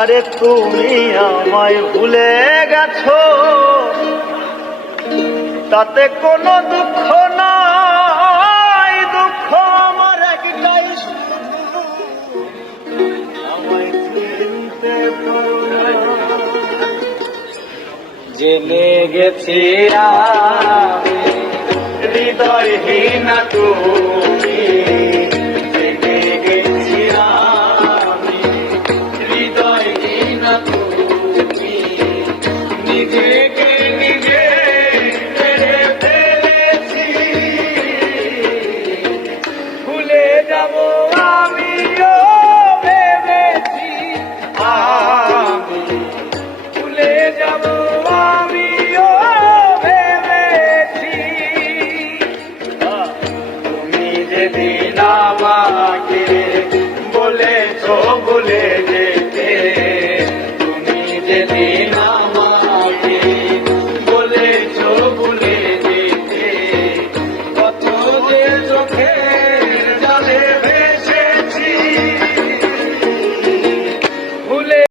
আরে তুমি আমায় ভুলে গেছো, তাতে কোনো দুঃখ নাই। দুঃখ আমার একটাই, শুধু আমায় চিনতে পারো না। জেনে গেছি আমি হৃদয়হীন তুমি।